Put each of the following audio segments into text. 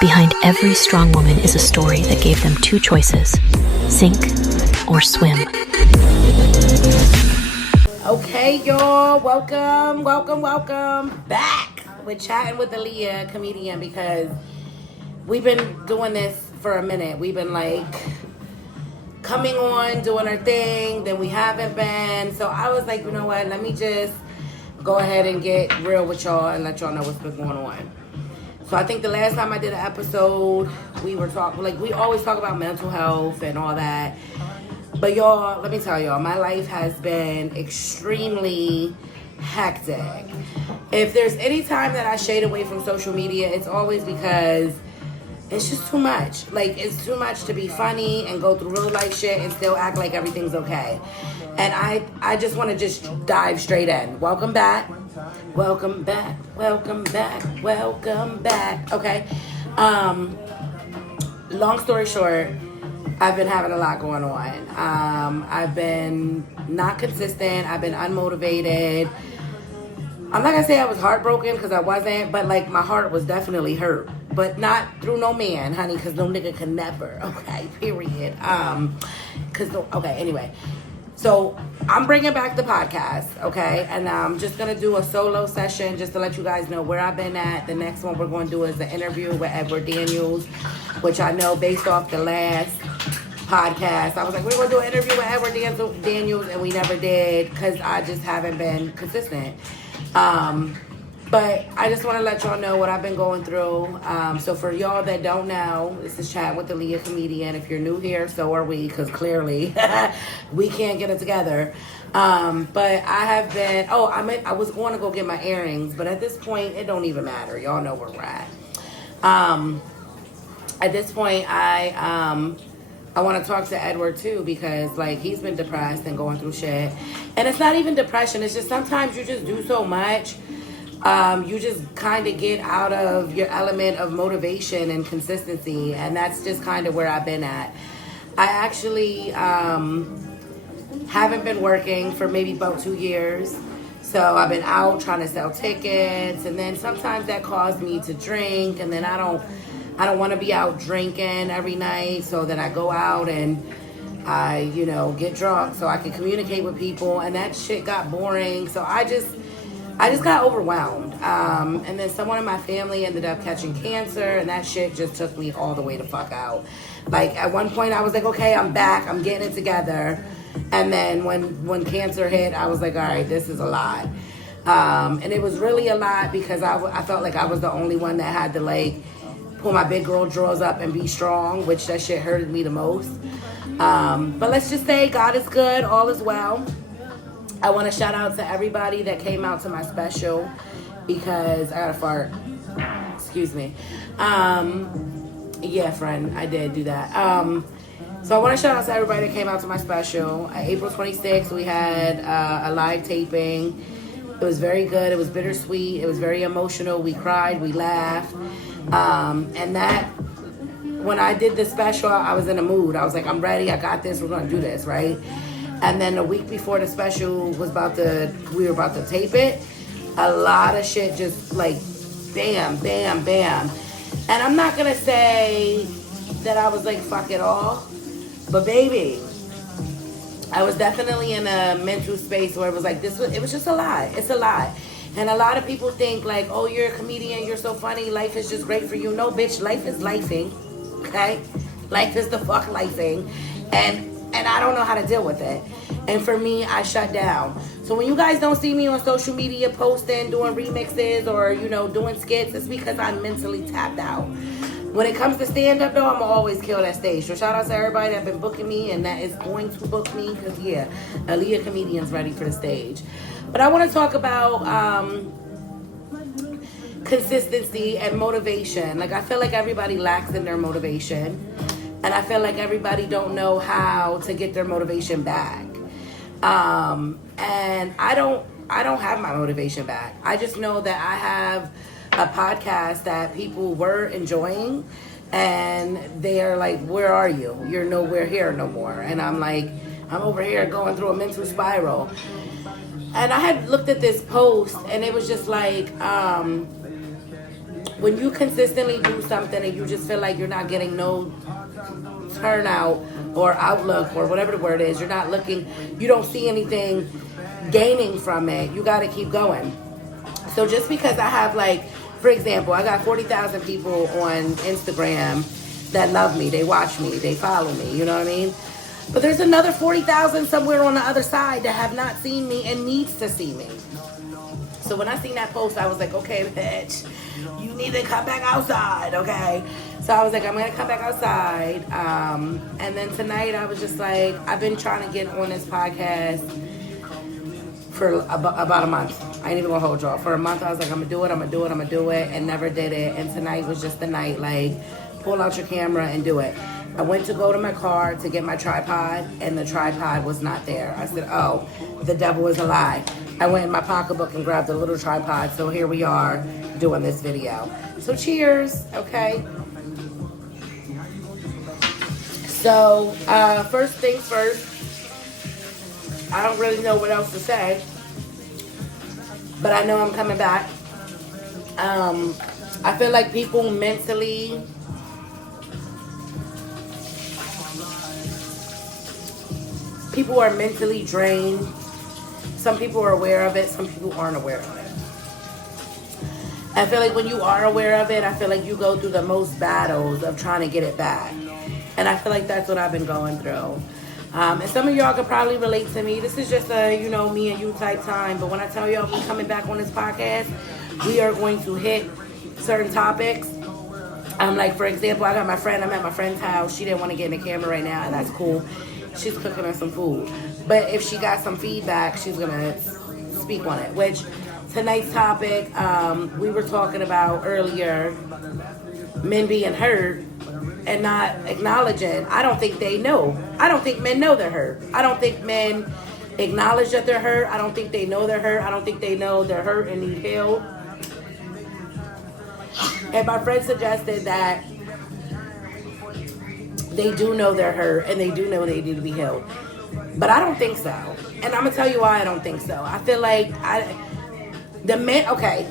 Behind every strong woman is a story that gave them two choices: sink or swim. Okay, y'all, welcome back with Chatting with Alea, comedian, because we've been doing this for a minute. We've been like coming on, doing our thing, then we haven't been. So I was like, you know what, let me just go ahead and get real with y'all and let y'all know what's been going on. So I think the last time I did an episode, we were talking, like we always talk about mental health and all that. But y'all, let me tell y'all, my life has been extremely hectic. If there's any time that I shade away from social media, it's always because it's just too much. Like, it's too much to be funny and go through real life shit and still act like everything's okay. And I just want to just dive straight in. Welcome back. Okay. Long story short, I've been having a lot going on. I've been not consistent. I've been unmotivated. I'm not gonna say I was heartbroken, because I wasn't, but like my heart was definitely hurt. But not through no man, honey, because no nigga can never. Okay, period. Anyway. So I'm bringing back the podcast, okay? And I'm just going to do a solo session just to let you guys know where I've been at. The next one we're going to do is the interview with Edward Daniels, which I know based off the last podcast, I was like, we're going to do an interview with Edward Daniels, and we never did because I just haven't been consistent. But I just want to let y'all know what I've been going through. So for y'all that don't know, this is Chat with Alea, comedian. If you're new here, so are we, because clearly we can't get it together. But I have been, I was going to go get my earrings, but at this point, it don't even matter. Y'all know where we're at. At this point, I want to talk to Edward too, because like he's been depressed and going through shit. And it's not even depression. It's just sometimes you just do so much. You just kind of get out of your element of motivation and consistency, and that's just kind of where I've been at. I actually haven't been working for maybe about 2 years, so I've been out trying to sell tickets, and then sometimes that caused me to drink, and then I don't want to be out drinking every night, so then I go out and I, get drunk so I can communicate with people, and that shit got boring, so I just got overwhelmed. And then someone in my family ended up catching cancer, and that shit just took me all the way the fuck out. Like, at one point I was like, okay, I'm back, I'm getting it together. And then when cancer hit, I was like, all right, this is a lot. And it was really a lot because I felt like I was the only one that had to, like, pull my big girl drawers up and be strong, which that shit hurted me the most. But let's just say God is good, all is well. I want to shout out to everybody that came out to my special, because I got a fart. Excuse me. Yeah, friend, I did do that. So I want to shout out to everybody that came out to my special. April 26th, we had a live taping. It was very good. It was bittersweet. It was very emotional. We cried. We laughed. And that, when I did the special, I was in a mood. I was like, I'm ready. I got this. We're going to do this, right? And then a week before the special we were about to tape it, a lot of shit just like bam, bam, bam. And I'm not gonna say that I was like, fuck it all, but baby, I was definitely in a mental space where it was like, it was just a lot. It's a lot. And a lot of people think like, oh, you're a comedian, you're so funny, life is just great for you. No, bitch, life is lifing, okay? Life is the fuck lifing. And I don't know how to deal with it. And for me, I shut down. So when you guys don't see me on social media posting, doing remixes, or, doing skits, it's because I'm mentally tapped out. When it comes to stand-up, though, I'm always kill that stage. So shout out to everybody that's been booking me and that is going to book me, because, yeah, Alea comedian's ready for the stage. But I want to talk about consistency and motivation. Like, I feel like everybody lacks in their motivation. And I feel like everybody don't know how to get their motivation back. And I don't have my motivation back. I just know that I have a podcast that people were enjoying, and they're like, where are you? You're nowhere here no more. And I'm like, I'm over here going through a mental spiral. And I had looked at this post, and it was just like, when you consistently do something and you just feel like you're not getting no turnout or outlook or whatever the word is, you're not looking, you don't see anything gaining from it, you got to keep going. So just because I have, like, for example, I got 40,000 people on Instagram that love me, they watch me, they follow me, you know what I mean? But there's another 40,000 somewhere on the other side that have not seen me and needs to see me. So when I seen that post, I was like, okay, bitch, you need to come back outside, okay? So I was like, I'm going to come back outside. And then tonight I was just like, I've been trying to get on this podcast for about a month. I ain't even going to hold y'all. For a month, I was like, I'm going to do it, I'm going to do it, I'm going to do it, and never did it. And tonight was just the night, like, pull out your camera and do it. I went to go to my car to get my tripod, and the tripod was not there. I said, oh, the devil is a lie. I went in my pocketbook and grabbed a little tripod, so here we are doing this video. So cheers, okay? So, first things first, I don't really know what else to say, but I know I'm coming back. I feel like people mentally... People are mentally drained. Some people are aware of it. Some people aren't aware of it. I feel like when you are aware of it, I feel like you go through the most battles of trying to get it back. And I feel like that's what I've been going through. And some of y'all could probably relate to me. This is just a, you know, me and you type time. But when I tell y'all we're coming back on this podcast, we are going to hit certain topics. Like, for example, I got my friend. I'm at my friend's house. She didn't want to get in the camera right now, and that's cool. She's cooking us some food. But if she got some feedback, she's going to speak on it. Which, tonight's topic, we were talking about earlier, men being hurt and not acknowledging. I don't think they know. I don't think men know they're hurt. I don't think men acknowledge that they're hurt. I don't think they know they're hurt. I don't think they know they're hurt and need help. And my friend suggested that they do know they're hurt and they do know they need to be healed. But I don't think so. And I'm going to tell you why I don't think so. I feel like the men, okay,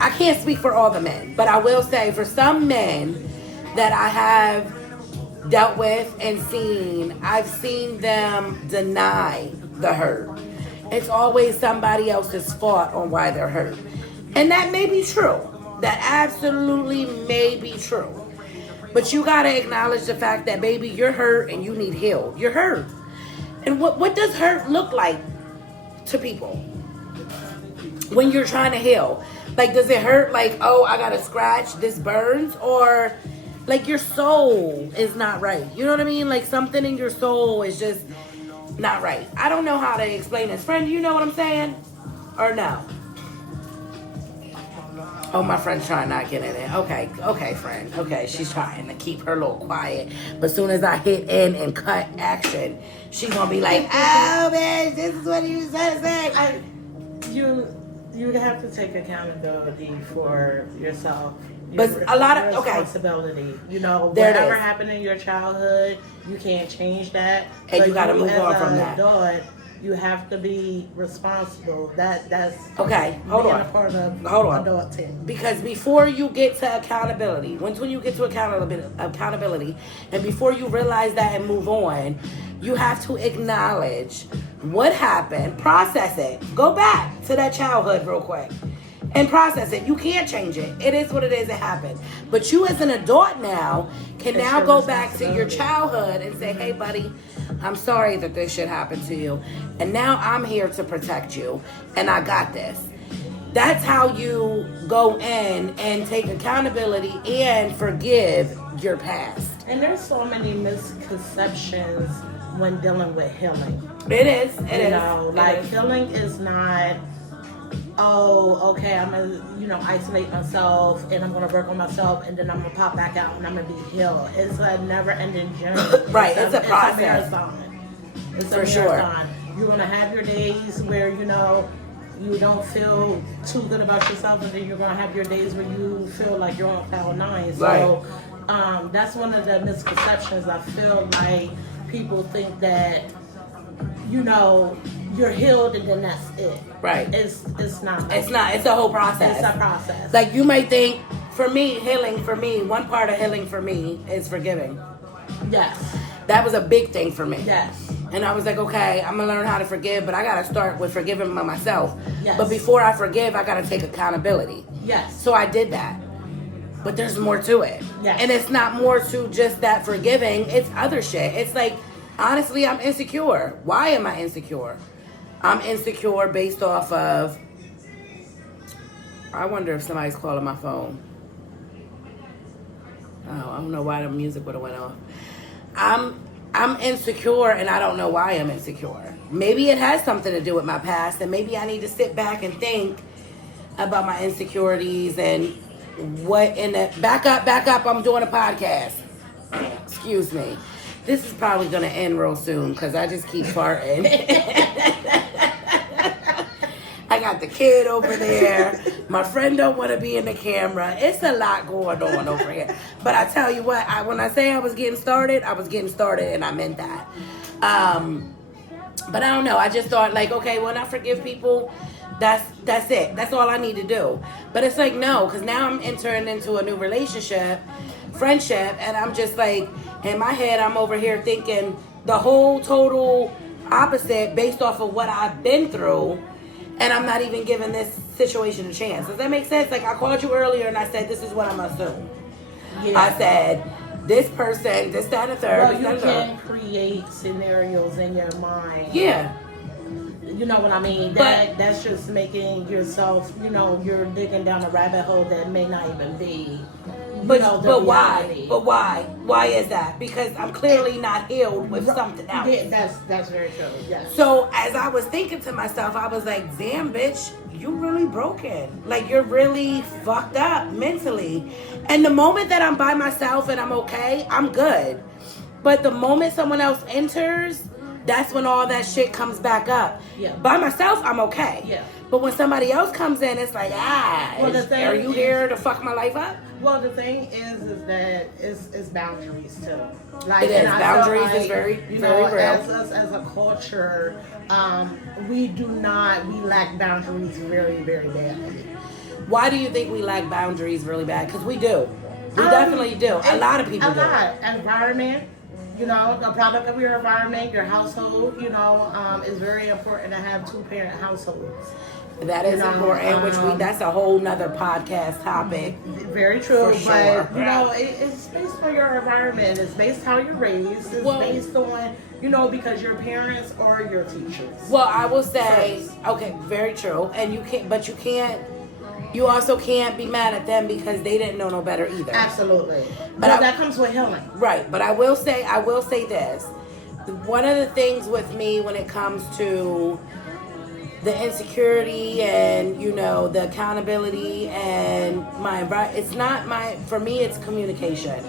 I can't speak for all the men, but I will say for some men that I have dealt with and seen, I've seen them deny the hurt. It's always somebody else's fault on why they're hurt. And that may be true. That absolutely may be true. But you got to acknowledge the fact that, baby, you're hurt and you need healed. You're hurt. And what does hurt look like to people when you're trying to heal? Like, does it hurt like, oh, I got to scratch, this burns? Or like your soul is not right? You know what I mean? Like something in your soul is just not right. I don't know how to explain this. Friend, do you know what I'm saying? Or no? Oh, my friend's trying not to get in it. Okay, friend. Okay, she's trying to keep her little quiet. But as soon as I hit in and cut action, she's going to be like, oh, man, this is what you said. You have to take accountability for yourself. But a lot of, responsibility. You know, whatever happened in your childhood, you can't change that. And you got to move on from that. Adult, you have to be responsible. That's okay. Hold on. Adulting. Because before you get to accountability, when you get to accountability, and before you realize that and move on, you have to acknowledge what happened, process it, go back to that childhood real quick, and process it. You can't change it. It is what it is. It happened. But you as an adult now can now go back to your childhood and say, hey, buddy, I'm sorry that this shit happened to you. And now I'm here to protect you. And I got this. That's how you go in and take accountability and forgive your past. And there's so many misconceptions when dealing with healing. It is. Healing is not, oh, okay, I'm going to, isolate myself and I'm going to work on myself and then I'm going to pop back out and I'm going to be healed. It's a never-ending journey. Right, it's a process. It's a marathon. Sure. You're going to have your days where, you don't feel too good about yourself, and then you're going to have your days where you feel like you're on cloud nine. So that's one of the misconceptions. I feel like people think that, you're healed and then that's it. Right. It's not. It's not. It's a whole process. It's a process. Like you might think, for me, healing for me, one part of healing for me is forgiving. Yes. That was a big thing for me. Yes. And I was like, okay, I'm going to learn how to forgive, but I got to start with forgiving myself. Yes. But before I forgive, I got to take accountability. Yes. So I did that. But there's more to it. Yes. And it's not more to just that forgiving. It's other shit. It's like, honestly, I'm insecure. Why am I insecure? I'm insecure based off of, I wonder if somebody's calling my phone. Oh, I don't know why the music would have went off. I'm insecure and I don't know why I'm insecure. Maybe it has something to do with my past and maybe I need to sit back and think about my insecurities and what in the... Back up, I'm doing a podcast. Excuse me. This is probably going to end real soon because I just keep farting. I got the kid over there. My friend don't want to be in the camera. It's a lot going on over here. But I tell you what, when I say I was getting started and I meant that. But I don't know. I just thought like, okay, when I forgive people, that's it. That's all I need to do. But it's like, no, because now I'm entering into a new relationship, friendship, and I'm just like, in my head, I'm over here thinking the whole total opposite based off of what I've been through. And I'm not even giving this situation a chance. Does that make sense? Like I called you earlier and I said, this is what I'm assuming. Yeah. I said, this person, this, that, and the third. Well, you can create scenarios in your mind. Yeah. You know what I mean? That's just making yourself, you're digging down a rabbit hole that may not even be. But why? But why? Why is that? Because I'm clearly not healed with something else. Yeah, that's very true. Yes. So as I was thinking to myself, I was like, damn, bitch, you really broken. Like you're really fucked up mentally. And the moment that I'm by myself and I'm okay, I'm good. But the moment someone else enters, that's when all that shit comes back up. Yeah. By myself, I'm okay. Yeah. But when somebody else comes in, it's like, are you here to fuck my life up? Well, the thing is that it's boundaries too. Like, it is. Boundaries like, is very, very real. As us as a culture, we lack boundaries very, very badly. Why do you think we lack boundaries really bad? Because we do. We definitely do. A lot of people do. A lot. Environment. The product of your environment, your household, is very important to have 2-parent households. That is important, that's a whole nother podcast topic. Very true, sure. But it's based on your environment. It's based how you're raised. It's based on because your parents or your teachers. Well, I will say, okay, very true, and you also can't be mad at them because they didn't know no better either. Absolutely, but that comes with healing, right? But I will say this: one of the things with me when it comes to the insecurity and the accountability and for me it's communication.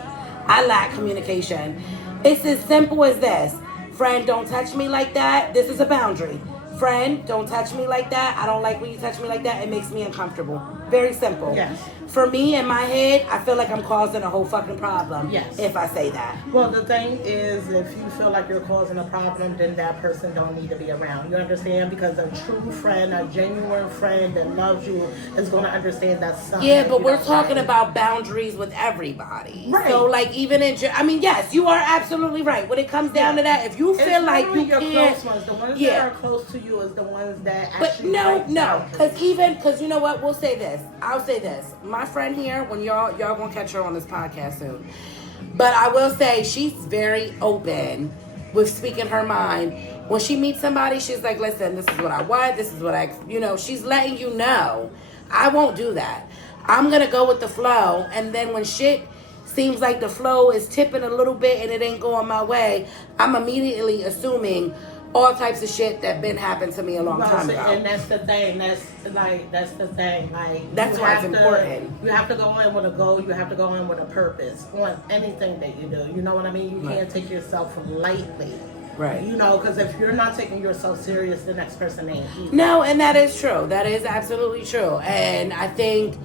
I lack communication. It's as simple as this. Friend, don't touch me like that. This is a boundary. Friend, don't touch me like that. I don't like when you touch me like that. It makes me uncomfortable. Very simple. Yes. For me, in my head, I feel like I'm causing a whole fucking problem. Yes. If I say that. Well, the thing is, if you feel like you're causing a problem, then that person don't need to be around. You understand? Because a true friend, a genuine friend that loves you is going to understand that something. Yeah, but we're talking about boundaries with everybody. Right. So, like, even yes, you are absolutely right. When it comes down to that, if you feel like you your can't... close ones, the ones that are close to you is the ones that actually... But no, because you know what? We'll say this. I'll say this. My friend here, when y'all gonna catch her on this podcast soon, but I will say she's very open with speaking her mind. When she meets somebody, she's like, listen, this is what I want, this is what she's letting you know. I won't do that. I'm gonna go with the flow, and then when shit seems like the flow is tipping a little bit and it ain't going my way, I'm immediately assuming all types of shit that been happened to me a long time ago. And that's the thing. That's the thing. Like, that's why it's important. You have to go in with a goal. You have to go in with a purpose on anything that you do. You know what I mean? You can't take yourself lightly. Right. Because if you're not taking yourself serious, the next person ain't either. No, and that is true. That is absolutely true. And I think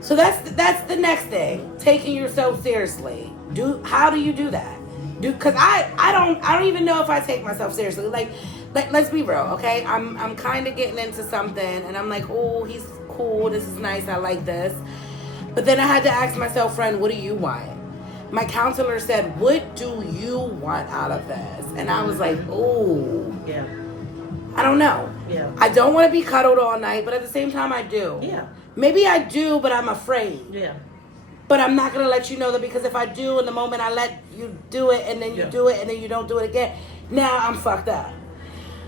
so. That's the next thing. Taking yourself seriously. How do you do that? Because I don't even know if I take myself seriously. Like, let's be real, okay? I'm kind of getting into something, and I'm like, oh, he's cool. This is nice. I like this. But then I had to ask myself, friend, what do you want? My counselor said, what do you want out of this? And I was like, oh, Yeah. I don't know. Yeah. I don't want to be cuddled all night, but at the same time, I do. Yeah. Maybe I do, but I'm afraid. Yeah. But I'm not going to let you know that, because if I do, in the moment I let you do it, and then you do it, and then you don't do it again, now I'm fucked up.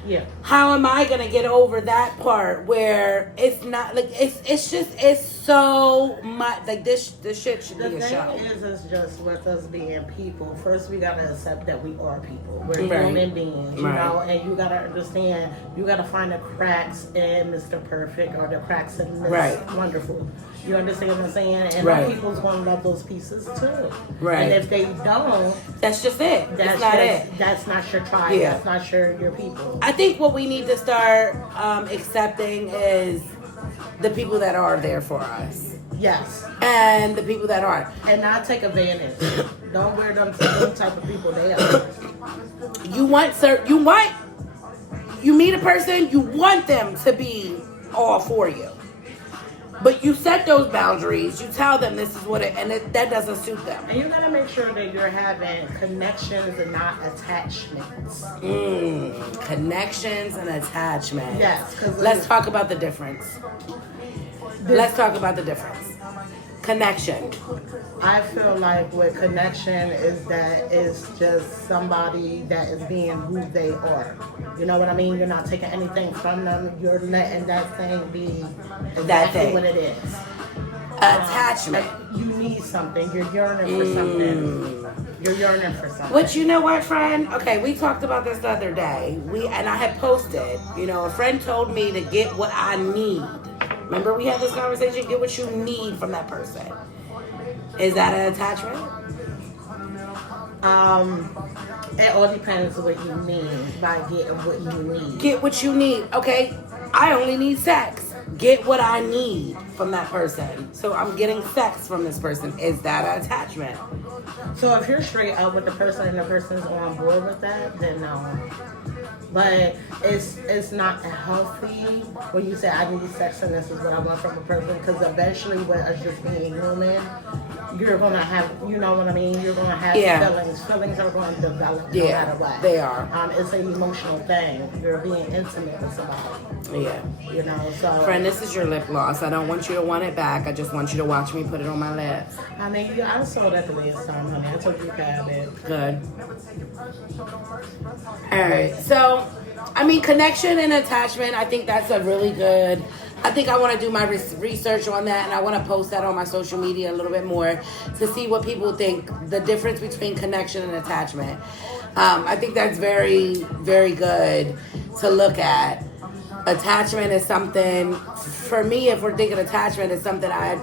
Yeah. How am I gonna get over that part where it's not like it's so much like this shit should be a show. The thing is just with us being people. First, we gotta accept that we are people. We're Right. human beings, you Right. know. And you gotta understand. You gotta find the cracks in Mr. Perfect or the cracks in Miss Right. Wonderful. You understand what I'm saying? And Right. our people's gonna love those pieces too. Right. And if they don't, That's just it. that's not just, it. That's not your tribe. Yeah. That's not your people. I think what we need to start accepting is the people that are there for us Yes. and the people that aren't. And not take advantage. Don't wear them type of people they are. You meet a person, you want them to be all for you. But you set those boundaries. You tell them this is what that doesn't suit them. And you gotta make sure that you're having connections and not attachments. Connections and attachment. Yes, 'cause let's talk about the difference. Let's talk about the difference. Connection. I feel like with connection is that it's just somebody that is being who they are. You know what I mean? You're not taking anything from them. You're letting that thing be exactly thing. what it is. Attachment. You need something. You're yearning for something. You're yearning for something. But you know what, friend? Okay, we talked about this the other day. And I had posted, a friend told me to get what I need. Remember we had this conversation? Get what you need from that person. Is that an attachment? It all depends what you mean by getting what you need. Get what you need. Okay, I only need sex. Get what I need from that person. So I'm getting sex from this person. Is that an attachment? So if you're straight up with the person and the person's on board with that, then no. But it's not healthy when you say I need sex and this is what I want from a person, because eventually with us just being human, you're gonna have, you know what I mean? You're gonna have feelings. Feelings are going to develop no matter what. They are. It's an emotional thing. You're being intimate with somebody. Yeah. You know, so. Friend, this is your lip gloss. I don't want you to want it back. I just want you to watch me put it on my lips. I mean, I saw that the last time, honey. I told you to have it. Good. Alright, so, connection and attachment, I think that's a really good. I think I want to do my research on that, and I want to post that on my social media a little bit more to see what people think, the difference between connection and attachment. I think that's very, very good to look at. Attachment is something, for me, if we're thinking attachment, is something I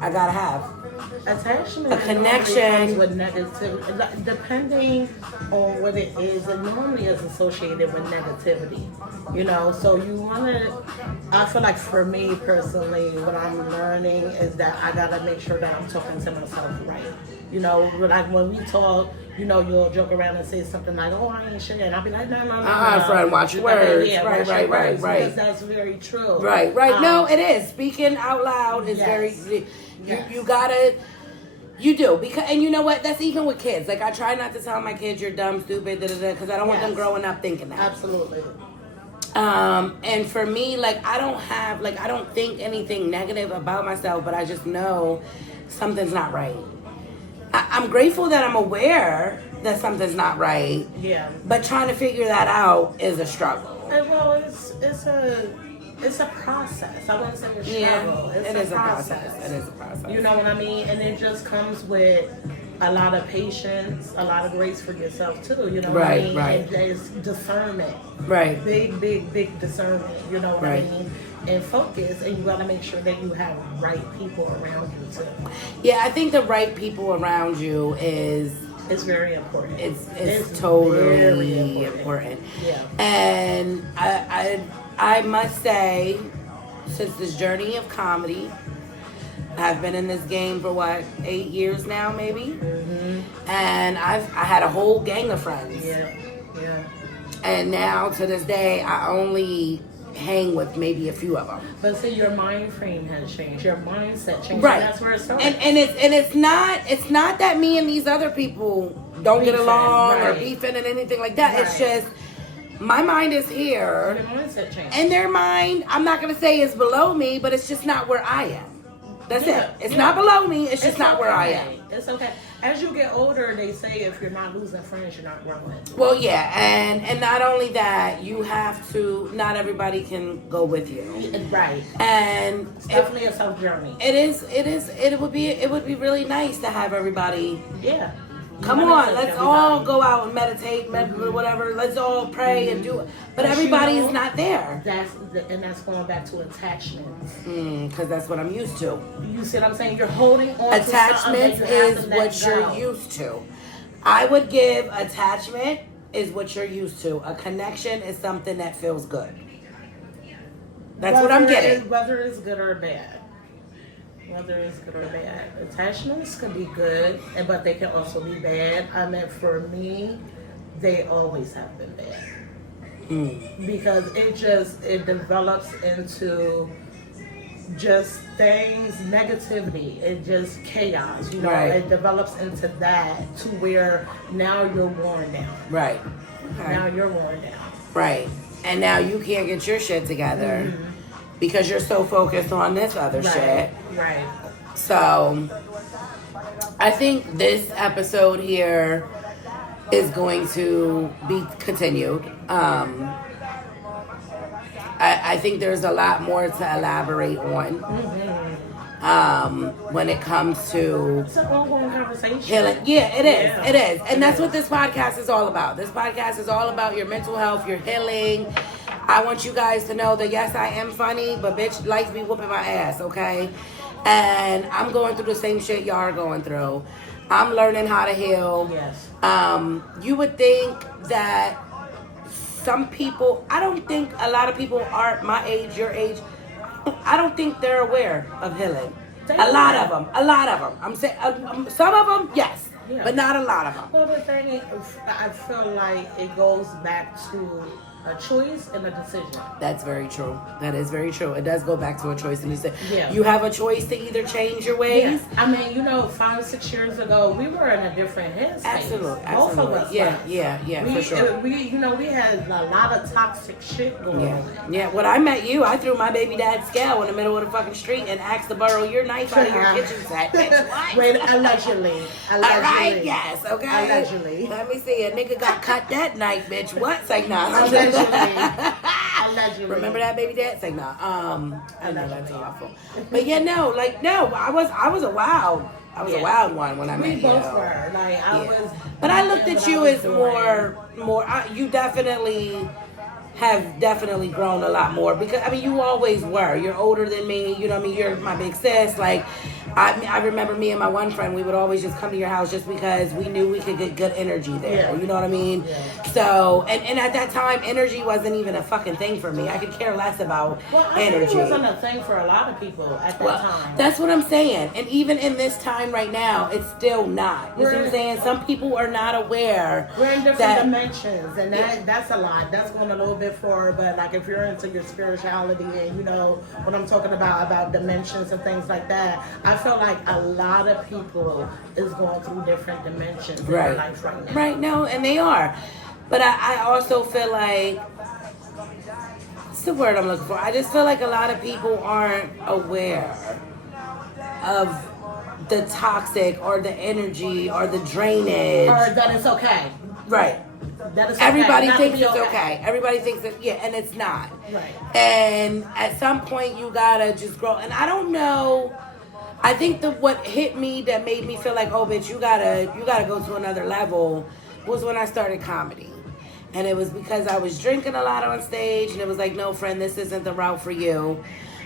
gotta have. Attachment, a connection with negative, depending on what it is, it normally is associated with negativity. So you want to. I feel like for me personally, what I'm learning is that I gotta make sure that I'm talking to myself right. Like when we talk, you'll joke around and say something like, "Oh, I ain't shit," and I'll be like, "No, friend, watch your words." Yeah, right. Because that's very true. Right. No, it is. Speaking out loud is very. You gotta. You do, and you know what? That's even with kids. Like, I try not to tell my kids you're dumb, stupid, because I don't want them growing up thinking that. Absolutely. And for me, I don't think anything negative about myself, but I just know something's not right. I'm grateful that I'm aware that something's not right. Yeah. But trying to figure that out is a struggle. Well, it's a process. I wouldn't say a struggle. It is a process. It is a process. You know what I mean? And it just comes with a lot of patience, a lot of grace for yourself too. You know what I mean? Right. And there's discernment. Right. Big discernment. You know what I Right. mean? And focus, and you got to make sure that you have right people around you too. Yeah, I think the right people around you is. It's very important. It's totally very important. Yeah. And I must say, since this journey of comedy, I've been in this game for 8 years now, maybe. Mm-hmm. And I had a whole gang of friends. Yeah. And now to this day, I only hang with maybe a few of them. But see, your mind frame has changed. Your mindset changed. Right. And that's where it starts. And it's not that me and these other people don't get along or beefing and anything like that. It's just my mind is here. Your mindset changed. And their mind, I'm not gonna say is below me, but it's just not where I am. That's it. It's not below me. It's just not where I am. It's okay. As you get older, they say if you're not losing friends, you're not growing. Well, yeah, and not only that, you have to. Not everybody can go with you. Right. And it's definitely a self journey. It is. It would be really nice to have everybody. Yeah. Come on, let's all go out and meditate, whatever. Let's all pray and do it. But everybody is not there. That's going back to attachments. Because that's what I'm used to. You see what I'm saying? You're holding on attachments to something that you have is to let what go. you're used to. I would give attachment is what you're used to. A connection is something that feels good. That's what I'm getting. Whether it's good or bad. Whether it's good or bad. Attachments can be good, but they can also be bad. I mean, for me, they always have been bad. Because it develops into just things, negativity, it just chaos, you know, it develops into that to where now you're worn down. Right. Okay. Now you're worn down. Right. And now you can't get your shit together because you're so focused on this other shit. Right. So I think this episode here is going to be continued. I think there's a lot more to elaborate on when it comes to it's an ongoing conversation. Healing. Yeah, it is. Yeah. It is. And that's what this podcast is all about. This podcast is all about your mental health, your healing. I want you guys to know that yes, I am funny, but bitch, life be whooping my ass, okay? And I'm going through the same shit y'all are going through. I'm learning how to heal. Yes. You would think that some people, I don't think a lot of people are my age, your age, I don't think they're aware of healing. A lot of them. I'm saying some of them, yes, but not a lot of them. Well, the thing is, I feel like it goes back to a choice and a decision. That's very true. That is very true. It does go back to a choice and decision. Yeah. You have a choice to either change your ways. Yeah. I mean, 5-6 years ago, we were in a different headspace. Absolutely. Both of us. Yeah, for sure. We had a lot of toxic shit going on. Yeah. When I met you, I threw my baby dad's scale in the middle of the fucking street and asked to borrow your knife out of your kitchen set. Bitch, what? Wait, allegedly. All right, yes, okay. Allegedly. Let me see. A nigga got cut that night, bitch. What? Say nah. Allegedly. Remember that baby dad? Say nah. I know that's awful. But yeah, no, I was a wild one when I met you. We both were. But I looked at you as more. You definitely have definitely grown a lot more because you always were. You're older than me. You know what I mean? You're my big sis. I remember me and my one friend, we would always just come to your house just because we knew we could get good energy there. Yeah. You know what I mean? Yeah. So, and at that time, energy wasn't even a fucking thing for me. I could care less about energy. It wasn't a thing for a lot of people at that time. That's what I'm saying. And even in this time right now, it's still not. You see what I'm saying? Some people are not aware. We're in different dimensions, and that's a lot. That's going a little bit forward, but if you're into your spirituality and what I'm talking about dimensions and things like that, I feel like a lot of people is going through different dimensions in their life right now. Right, no, and they are. But I also feel like, what's the word I'm looking for? I just feel like a lot of people aren't aware of the toxic or the energy or the drainage. Or that it's okay. Right. That is everybody thinks it's okay. Everybody thinks that, and it's not. Right. And at some point you gotta just grow. And I don't know. I think what hit me that made me feel like, oh, bitch, you gotta go to another level was when I started comedy. And it was because I was drinking a lot on stage, and it was like, no, friend, this isn't the route for you.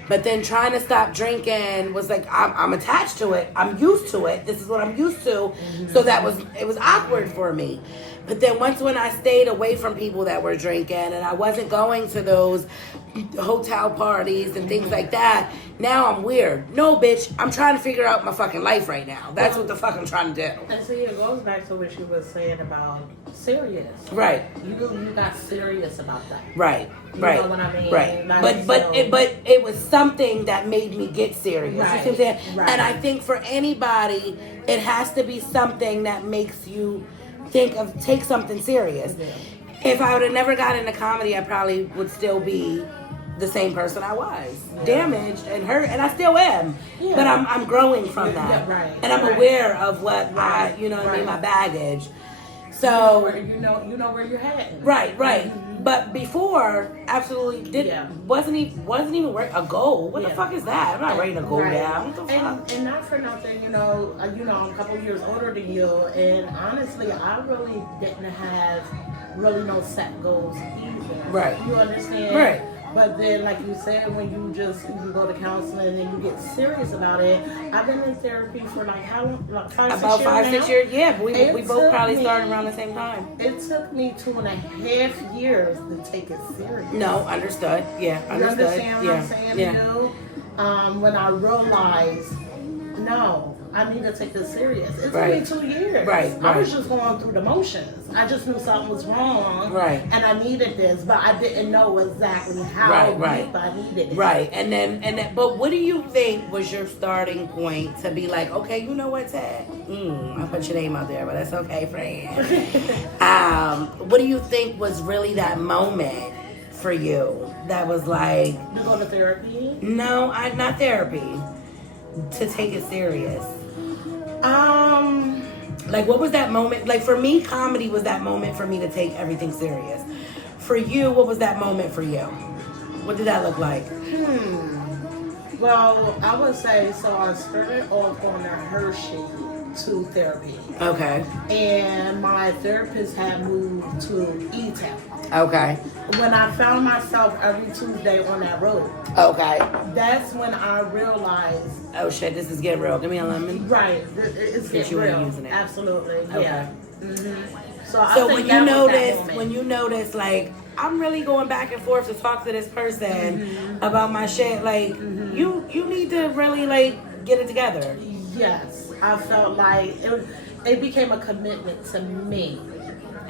But then trying to stop drinking was like, I'm attached to it. I'm used to it. This is what I'm used to. Mm-hmm. So it was awkward for me. But then when I stayed away from people that were drinking and I wasn't going to those hotel parties and things like that, Now I'm weird. No, bitch, I'm trying to figure out my fucking life right now. That's what the fuck I'm trying to do. And see, it goes back to what you were saying about serious. Right. You got serious about that. Right. You Right. know what I mean? Right. Like, But it was something that made me get serious. Right. You see what I'm saying? Right. And I think for anybody, it has to be something that makes you take something serious. Yeah. If I would have never got into comedy, I probably would still be the same person I was, damaged and hurt, and I still am. Yeah. But I'm growing from that, right? And I'm aware of what I, what I mean, my baggage. So you know where you're heading. Right. Mm-hmm. But before, absolutely wasn't even a goal. What the fuck is that? I'm not ready to go down. What the fuck? And not for nothing, I'm a couple of years older than you, and honestly, I really didn't have really no set goals either. Right. You understand? Right. But then, like you said, when you go to counseling and you get serious about it, I've been in therapy for like how long? Like 5, 6 years About 5, 6 years. Yeah, but we both probably started around the same time. It took me 2.5 years to take it serious. No, understood. Yeah, understood. You understand what I'm saying to you? When I realized, no, I need to take this serious. It took me 2 years. Right. I was just going through the motions. I just knew something was wrong. Right. And I needed this, but I didn't know exactly how deep I needed it. Right. And then, but what do you think was your starting point to be like, okay, you know what, Ted? I'll put your name out there, but that's okay, friend. What do you think was really that moment for you that was like... To go to therapy? No, not therapy. To take it serious. Like, what was that moment? Like, for me, comedy was that moment for me to take everything serious. For you, what was that moment for you? What did that look like? Well, I would say, so I started off on the Hershey to therapy. Okay. And my therapist had moved to E-Town. Okay. When I found myself every Tuesday on that road. Okay. That's when I realized... Oh, shit, this is getting real. Give me a lemon. Right. It's getting real. Using it. Absolutely. Okay. Yeah. Mm-hmm. So when you notice, like, I'm really going back and forth to talk to this person about my shit, like, you need to really, like, get it together. Yes. I felt like it became a commitment to me.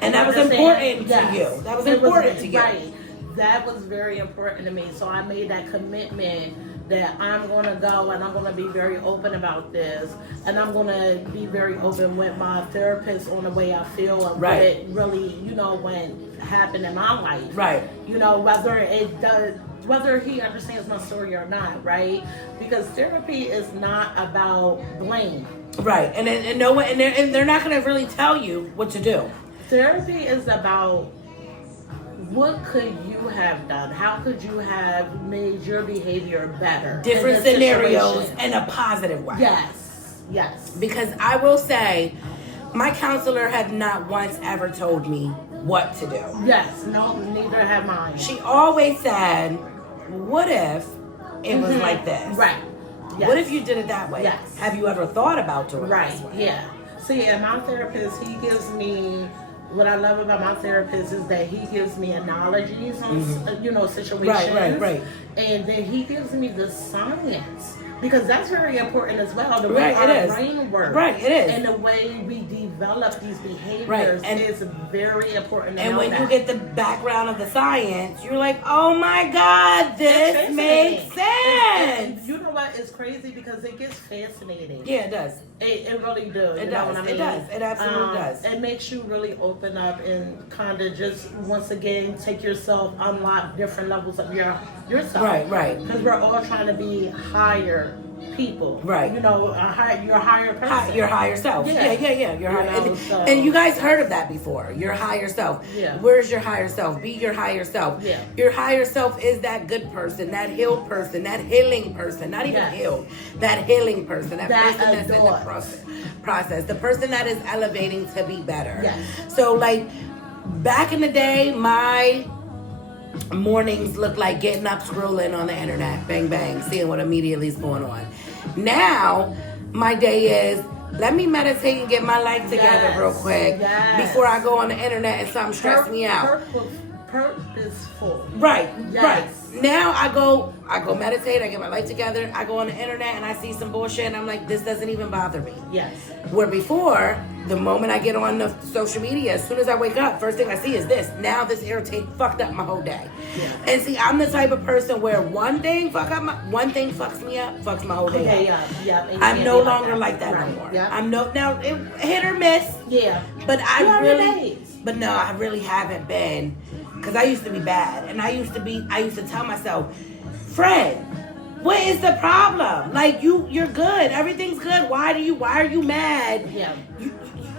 And that was important to you. That was important to you. Right. That was very important to me. So I made that commitment that I'm going to go and I'm going to be very open about this. And I'm going to be very open with my therapist on the way I feel and what it really, what happened in my life. Right. Whether he understands my story or not, right? Because therapy is not about blame. Right. And they're not going to really tell you what to do. Therapy is about what could you have done? How could you have made your behavior better? Different scenarios in a positive way. Yes. Because I will say, my counselor had not once ever told me what to do. Yes, no, neither have mine. She always said, what if it was like this? Right. Yes. What if you did it that way? Yes. Have you ever thought about doing it right. this way? Yeah. See, and my therapist, he gives me... What I love about my therapist is that he gives me analogies on, situations. Right. And then he gives me the science. Because that's very important as well. The way our brain works. Right, it is. And the way we develop these behaviors is very important to know. And when you get the background of the science, you're like, oh my God, this makes sense. And you know what? It's crazy because it gets fascinating. Yeah, it does. It really does. It does. It does. It absolutely does. It makes you really open up and kind of just, once again, take yourself, unlock different levels of yourself. Right. Because we're all trying to be higher people. Right. Your higher person. Your higher self. Yeah. Your higher, so. And you guys heard of that before. Your higher self. Yeah. Where's your higher self? Be your higher self. Yeah. Your higher self is that good person, that healed person, that healing person. Not even healed. That healing person. That person that's in the process. The person that is elevating to be better. Yes. So, like, back in the day, my mornings look like getting up, scrolling on the internet, bang bang, seeing what immediately is going on. Now my day is, let me meditate and get my life together real quick before I go on the internet and something stress me out. Purposeful. Right. Now I go meditate, I get my life together, I go on the internet and I see some bullshit and I'm like, this doesn't even bother me. Yes. Where before, the moment I get on the social media, as soon as I wake up, first thing I see is this. Now this fucked up my whole day. Yeah. And see, I'm the type of person where one thing fucks me up, fucks my whole day up. Yeah. I'm no longer like that no more. Yeah. I'm now it, hit or miss. Yeah. But I really haven't been, because I used to be bad, and I used to tell myself, Fred, what is the problem? Like you're good, everything's good. Why are you mad? Yeah.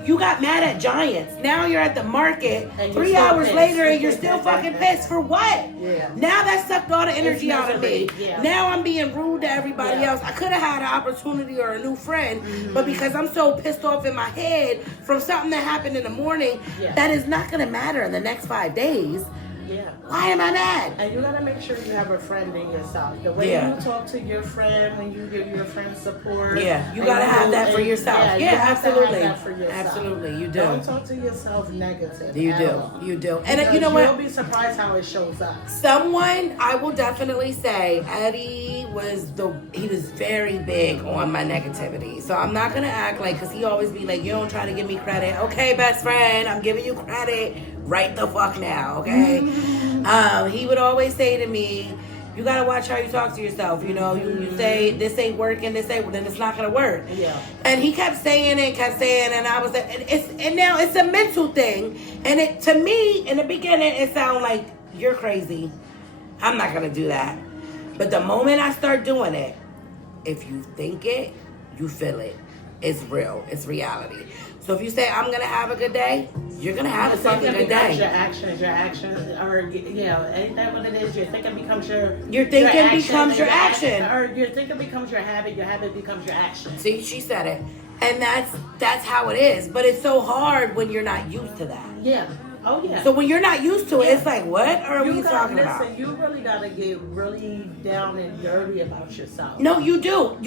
You got mad at Giants. Now you're at the market And 3 hours later and you're still fucking pissed for what? Yeah. Now that sucked all the energy out of me. Yeah. Now I'm being rude to everybody else. I could have had an opportunity or a new friend, but because I'm so pissed off in my head from something that happened in the morning, that is not going to matter in the next 5 days. Yeah. Why am I mad? And you gotta make sure you have a friend in yourself. The way you talk to your friend, when you give your friend support. Yeah, you gotta have that for yourself. Yeah, absolutely. That for yourself. Absolutely, you do. Don't talk to yourself negative. You do. And you know You'll what? be surprised how it shows up. Someone, I will definitely say, Eddie was very big on my negativity. So I'm not gonna act like, because he always be like, you don't try to give me credit. Okay, best friend, I'm giving you credit right the fuck now, okay? He would always say to me, you gotta watch how you talk to yourself. You know, you say this ain't working, then it's not gonna work. Yeah. And he kept saying, and I was like, and now it's a mental thing. And it, to me, in the beginning, it sounded like you're crazy. I'm not gonna do that. But the moment I start doing it, if you think it, you feel it. It's real. It's reality. So if you say, I'm going to have a good day, you're going to have a fucking good day. Your actions, or, ain't that what it is? Your thinking becomes your... Your thinking becomes your action. Or your thinking becomes your habit becomes your action. See, she said it. And that's how it is. But it's so hard when you're not used to that. Yeah. Oh, yeah. So when you're not used to it, it's like, what are we talking about? You really got to get really down and dirty about yourself. No, you do.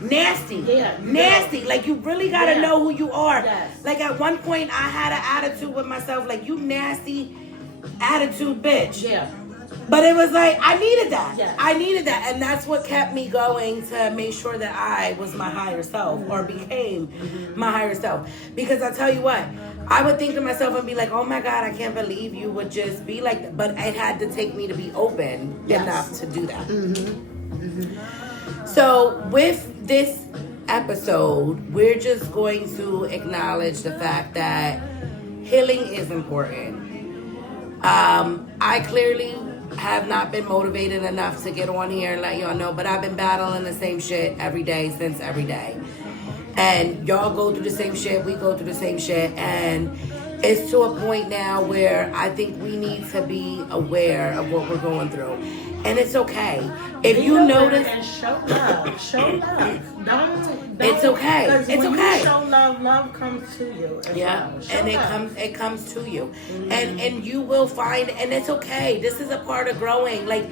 Nasty. Yeah. Nasty. Like, you really got to know who you are. Yes. Like, at one point, I had an attitude with myself, like, you nasty attitude bitch. Yeah. But it was like, I needed that. Yes. I needed that. And that's what kept me going to make sure that I was my higher self or became my higher self. Because I tell you what, I would think to myself and be like, oh my God, I can't believe you would just be like that. But it had to take me to be open enough to do that. So with this episode, we're just going to acknowledge the fact that healing is important. I clearly have not been motivated enough to get on here and let y'all know, but I've been battling the same shit every day since every day. And y'all go through the same shit, we go through the same shit, and it's to a point now where I think we need to be aware of what we're going through. And it's okay. If you notice, and show love. Don't it's okay. It's okay. You show love comes to you. Yeah, and it comes to you. And you will find, and it's okay. This is a part of growing. Like,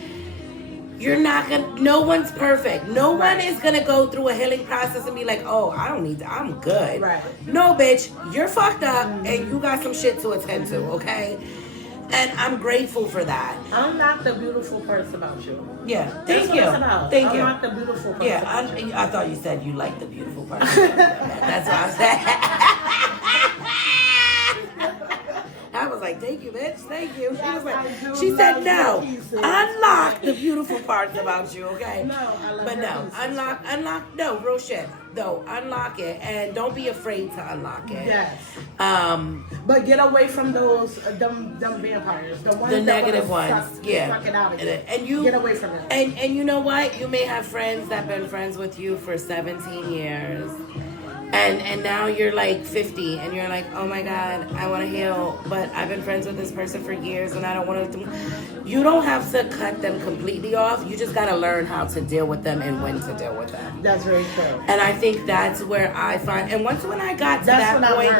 no one's perfect. No one is gonna go through a healing process and be like, oh, I'm good. Right. No, bitch, you're fucked up and you got some shit to attend to, okay? And I'm grateful for that. Unlock the beautiful parts about you. Yeah, That's what it's about. Thank you. Unlock the beautiful parts about you. I thought you said you like the beautiful parts. That's what I said. I was like, thank you, bitch. Thank you. She said, no. Unlock the beautiful parts about you, okay? No, real shit. No, unlock it. And don't be afraid to unlock it. Yes. But get away from those dumb vampires. The ones the negative ones. Suck it out of you. And you get away from them. And you know what? You may have friends that have been friends with you for 17 years. And now you're like 50 and you're like, oh my God, I want to heal, but I've been friends with this person for years and I don't want to. You don't have to cut them completely off. You just got to learn how to deal with them and when to deal with them. That's very true. And I think that's where I find, and once when I got to that point,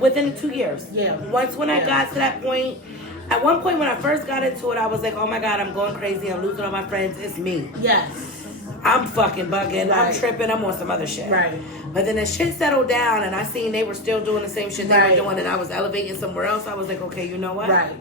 within 2 years. Yeah. Once when I got to that point, at one point when I first got into it, I was like, oh my God, I'm going crazy. I'm losing all my friends. It's me. Yes. I'm fucking bugging. I'm Right. tripping. I'm on some other shit. Right. But then as shit settled down and I seen they were still doing the same shit they Right. were doing and I was elevating somewhere else, I was like, okay, you know what? Right.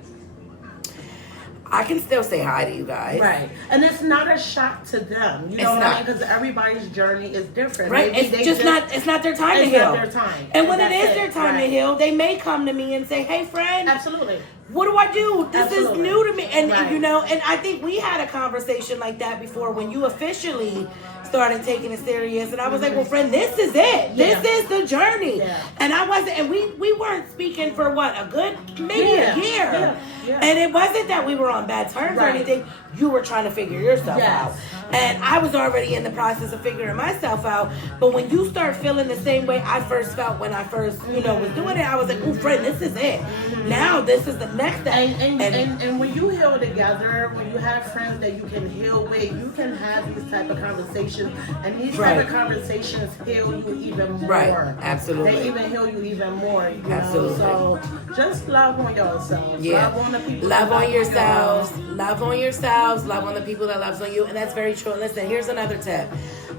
I can still say hi to you guys. Right. And it's not a shock to them. You know what I mean? Because everybody's journey is different. Right. Maybe It's not their time to it's heal. not their time. And when it that's is their time to Right. heal, they may come to me and say, hey, friend. Absolutely. What do I do? This Absolutely. is new to me. And Right. you know, and I think we had a conversation like that before when you officially started taking it serious. And I was like, well, friend, this is it. This is the journey. Yeah. And I wasn't, and we weren't speaking for what, a good, maybe a year. Yeah. And it wasn't that we were on bad terms or Right. anything. You were trying to figure yourself Yes. out. And I was already in the process of figuring myself out. But when you start feeling the same way I first felt when I first, you know, was doing it, I was like, oh, friend, this is it. Now this is the next step. And when you heal together, when you have friends that you can heal with, you can have these type of conversations. And these type of conversations heal you even more. Right. Absolutely. They even heal you even more. You Absolutely. know? So just love on yourselves. Yeah. Love on the people. Love that on yourselves. you. Love on yourselves. Love on the people that loves on you. And that's very true. And listen, here's another tip.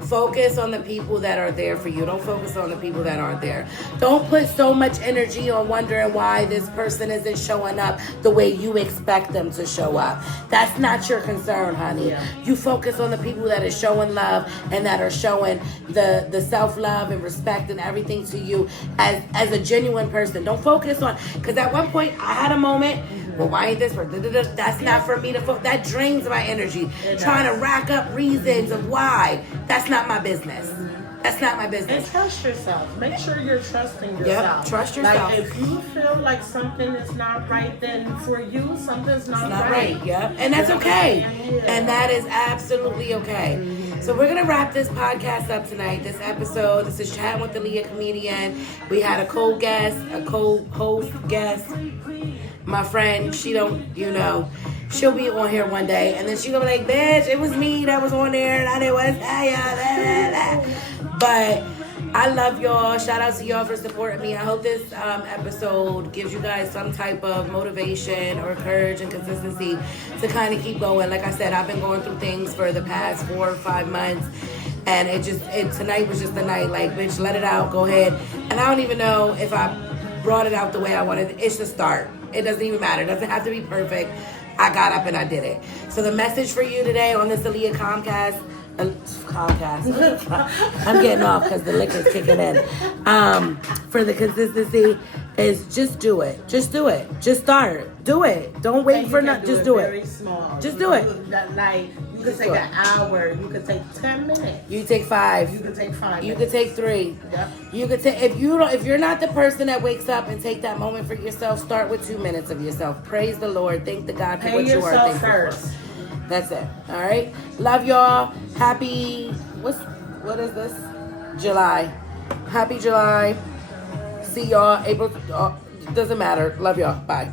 Focus on the people that are there for you. Don't focus on the people that aren't there. Don't put so much energy on wondering why this person isn't showing up the way you expect them to show up. That's not your concern, honey. Yeah. You focus on the people that are showing love and that are showing the self-love and respect and everything to you as a genuine person. Don't focus on, because at one point I had a moment, well, why ain't this person? That's not for me to focus. That drains my energy. Trying to rack up reasons of why. That's not my business. That's not my business. And trust yourself. Make sure you're trusting yourself. Yep, trust yourself. Like if you feel like something is not right, then for you something's not right. Yep. And that's okay. And that is absolutely okay. So we're gonna wrap this podcast up tonight. This episode. This is Chatting with the Alea Comedian. We had a co-host guest. My friend, she don't, you know, she'll be on here one day, and then she'll be like, bitch, it was me that was on there, and I didn't want to say y'all, But I love y'all. Shout out to y'all for supporting me. I hope this episode gives you guys some type of motivation or courage and consistency to kind of keep going. Like I said, I've been going through things for the past 4 or 5 months, and tonight was just the night. Like, bitch, let it out. Go ahead. And I don't even know if I brought it out the way I wanted. It's the start. It doesn't even matter. It doesn't have to be perfect. I got up and I did it. So the message for you today on this Alea Comcast. I'm getting off because the liquor's kicking in. For the consistency is just do it. Just do it. Just start. Do it. Don't wait for nothing. Just do it. Small. Just do it. Like you could take an hour. You could take 10 minutes. You take 5. You could take 5. You could take 3. Yep. You could take if you're not the person that wakes up and take that moment for yourself. Start with 2 minutes of yourself. Praise the Lord. Thank the God for Pay what you are yourself thankful first. for. That's it. All right. Love y'all. Happy what is this? July. Happy July. See y'all April. Doesn't matter. Love y'all. Bye.